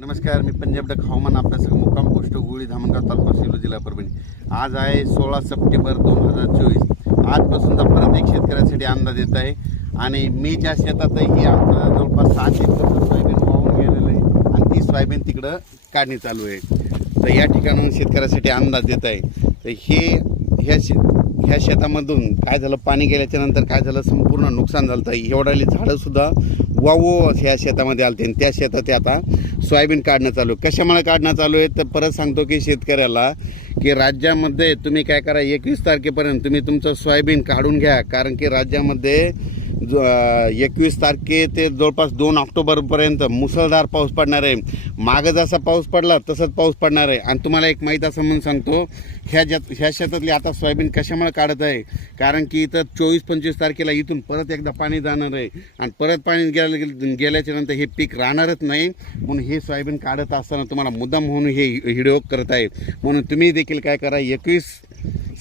नमस्कार मी पंजाब डक हवामान सगळं मुक्काम पोस्ट गुळी धामणगाव तालुका सेलू जिल्हा परभणी आज आहे सोळा सप्टेंबर दोन हजार चोवीस तर परत एक शेतकऱ्यासाठी अंदाज येत आहे आणि मी ज्या शेतातही आमचं जवळपास सात एकरचं सोयाबीन वाहून गेलेलं आहे आणि ती सोयाबीन तिकडं काढणी चालू आहे तर या ठिकाणाहून शेतकऱ्यासाठी अंदाज येत आहे तर हे ह्या शेत ह्या शेतामधून काय झालं पाणी गेल्याच्या नंतर काय झालं संपूर्ण नुकसान झालं तर एवढाली झाडंसुद्धा वावो ह्या शेतामध्ये आलते आणि त्या शेतात आता सोयाबीन काढणं चालू आहे कशामुळे काढणं चालू आहे तर परत सांगतो की शेतकऱ्याला की राज्यामध्ये तुम्ही काय करा एकवीस तारखेपर्यंत तुम्ही तुमचं सोयाबीन काढून घ्या कारण की राज्यामध्ये एकवीस तारखे ते जवळपास दोन ऑक्टोबरपर्यंत मुसळधार पाऊस पडणार आहे मागं जसा पाऊस पडला तसंच पाऊस पडणार आहे आणि तुम्हाला एक माहीत असं म्हणून सांगतो ह्या ज्या ह्या शेतातली आता सोयाबीन कशामुळे काढत आहे कारण की इथं चोवीस पंचवीस तारखेला इथून परत एकदा पाणी जाणार आहे आणि परत पाणी गेल्या गेल्याच्या नंतर हे पीक राहणारच नाही म्हणून हे सोयाबीन काढत असताना तुम्हाला मुद्दाम म्हणून हे व्हिडिओ करत आहे म्हणून तुम्ही देखील काय करा एकवीस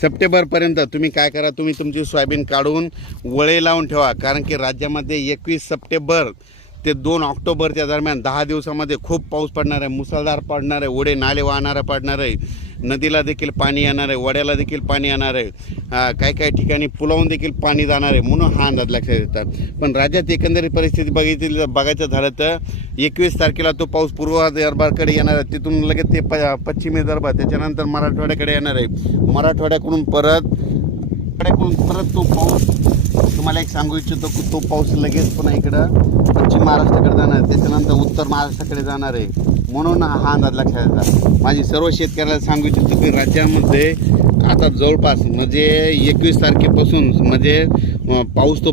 सप्टेंबरपर्यंत तुम्ही काय करा तुम्ही तुमची सोयाबीन काढून वळे लावून ठेवा कारण की राज्यामध्ये एकवीस सप्टेंबर ते दोन ऑक्टोबरच्या दरम्यान दहा दिवसामध्ये खूप पाऊस पडणार आहे मुसळधार पडणार आहे ओढे नाले वाहणारा पडणार आहे नदीला देखील पाणी येणार आहे वड्याला देखील पाणी येणार आहे काही काही ठिकाणी पुलावून देखील पाणी जाणार आहे म्हणून हा अंदाज लक्षात येतात पण राज्यात एकंदरीत परिस्थिती बघितली बघायचं झालं तर एकवीस तारखेला तो पाऊस पूर्व दरबारकडे येणार आहे तिथून लगेच ते प पश्चिमे दरबार त्याच्यानंतर मराठवाड्याकडे येणार आहे मराठवाड्याकडून परत परत तो पाऊस तुम्हाला एक सांगू इच्छितो की तो पाऊस लगेच पुन्हा इकडं पश्चिम महाराष्ट्राकडे जाणार आहे त्याच्यानंतर उत्तर महाराष्ट्राकडे जाणार आहे म्हणून हा अंदाज लक्षात येतात माझी सर्व शेतकऱ्याला सांगू इच्छितो की राज्यामध्ये आता जवळपास म्हणजे एकवीस तारखेपासून म्हणजे पाऊस तो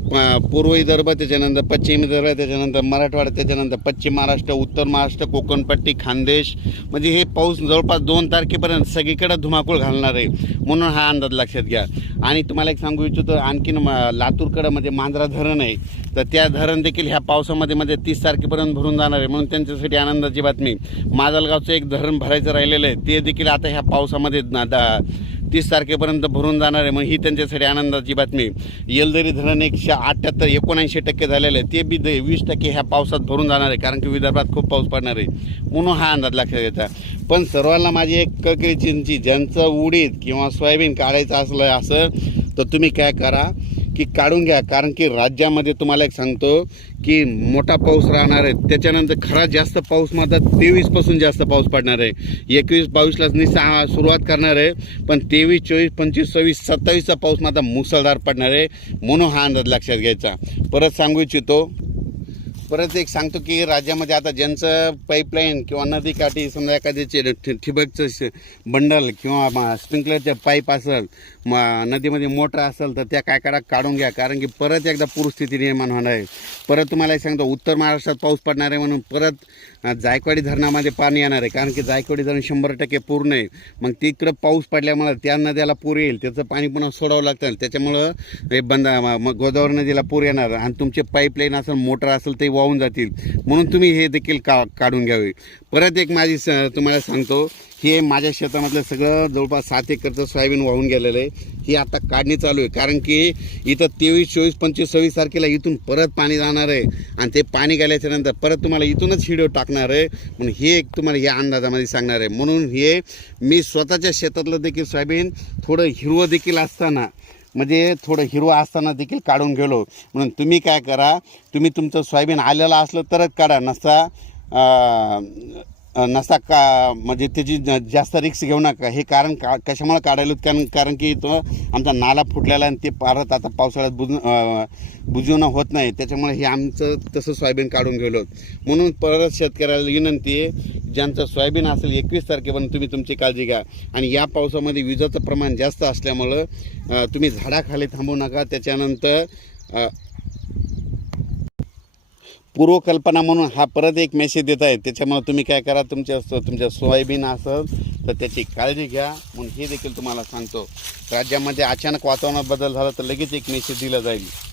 पूर्व विदर्भ त्याच्यानंतर पश्चिम विदर्भ त्याच्यानंतर मराठवाडा त्याच्यानंतर पश्चिम महाराष्ट्र उत्तर महाराष्ट्र कोकणपट्टी खानदेश म्हणजे हे पाऊस जवळपास दोन तारखेपर्यंत सगळीकडे धुमाकूळ घालणार आहे म्हणून हा अंदाज लक्षात घ्या आणि तुम्हाला एक सांगू इच्छितो आणखीन लातूरकडं म्हणजे मांजरा धरण आहे तर त्या धरण देखील ह्या पावसामध्ये म्हणजे तीस तारखेपर्यंत भरून जाणार आहे म्हणून त्यांच्यासाठी आनंदाची बातमी माजलगावचं एक धरण भरायचं राहिलेलं आहे ते देखील आता ह्या पावसामध्ये तीस तारखेपर्यंत भरून जाणार आहे मग ही त्यांच्यासाठी आनंदाची बातमी येलदरी धरण एकशे अठ्याहत्तर एकोणऐंशी टक्के झालेलं आहे ते बी वीस टक्के ह्या पावसात भरून जाणार आहे कारण की विदर्भात खूप पाऊस पडणार आहे म्हणून हा अंदाज लक्षात घ्यायचा पण सर्वांना माझी एक कळकळी चिंची ज्यांचं उडीद किंवा सोयाबीन काढायचं असलं असं तर तुम्ही काय करा की काढून घ्या कारण की राज्यामध्ये तुम्हाला एक सांगतो की मोठा पाऊस राहणार आहे त्याच्यानंतर खरा जास्त पाऊस मात्र तेवीसपासून जास्त पाऊस पडणार आहे एकवीस बावीसलाच मी सुरुवात करणार आहे पण तेवीस चोवीस पंचवीस सव्वीस सत्तावीसचा पाऊस मात्र मुसळधार पडणार आहे म्हणून हा अंदाज लक्षात घ्यायचा परत सांगू इच्छितो परत एक सांगतो की राज्यामध्ये आता ज्यांचं पाईपलाईन किंवा नदीकाठी समजा एखाद्याचे ठिबकचं बंडल किंवा स्प्रिंकलरचे पाईप असेल मग नदीमध्ये मोटर असेल तर त्या काय काळात काढून घ्या कारण की परत एकदा पूरस्थिती निर्माण होणार आहे परत तुम्हाला एक सांगतो उत्तर महाराष्ट्रात पाऊस पडणार आहे म्हणून परत जायकवाडी धरणामध्ये पाणी येणार आहे कारण की जायकवाडी धरण शंभर टक्के पूर्ण आहे मग तिकडं पाऊस पडल्यामुळं त्या नद्याला पूर येईल त्याचं पाणी पुन्हा सोडावं लागतं त्याच्यामुळं हे बंद मग गोदावरी नदीला पूर येणार आणि तुमचे पाईपलाईन असेल मोटर असेल ते वाहून जातील म्हणून तुम्ही हे देखील का काढून घ्यावे परत एक माझी स तुम्हाला सांगतो हे माझ्या शेतामधलं सगळं जवळपास सात एकरचं सोयाबीन वाहून गेलेलं आहे ही आता काढणी चालू आहे कारण की इथं तेवीस चोवीस पंचवीस सव्वीस तारखेला इथून परत पाणी जाणार आहे आणि ते पाणी गेल्याच्या नंतर परत तुम्हाला इथूनच व्हिडिओ टाकणार आहे म्हणून हे एक तुम्हाला या अंदाजामध्ये सांगणार आहे म्हणून हे मी स्वतःच्या शेतातलं देखील सोयाबीन थोडं हिरवं देखील असताना म्हणजे थोडं हिरवं असताना देखील काढून गेलो म्हणून तुम्ही काय करा तुम्ही तुमचं सोयाबीन आलेलं असलं तरच काढा नसता नसता का म्हणजे त्याची जास्त रिक्स घेऊ नका हे कारण का कशामुळे काढायला कारण कारण की तो आमचा नाला फुटलेला आणि ते पारत आता पावसाळ्यात बुज बुजवणं होत नाही त्याच्यामुळे हे आमचं तसं सोयाबीन काढून गेलो म्हणून परत शेतकऱ्याला विनंती आहे ज्यांचं सोयाबीन असेल एकवीस तारखेपर्यंत तुम्ही तुमची काळजी घ्या आणि या पावसामध्ये विजाचं प्रमाण जास्त असल्यामुळं तुम्ही झाडाखाली थांबू नका त्याच्यानंतर पूर्वकल्पना म्हणून हा परत एक मेसेज देत आहे त्याच्यामुळे तुम्ही काय करा तुमच्या तुमच्या सोयाबीन असेल तर त्याची काळजी घ्या म्हणून हे देखील तुम्हाला सांगतो राज्यामध्ये अचानक वातावरणात बदल झाला तर लगेच एक मेसेज दिला जाईल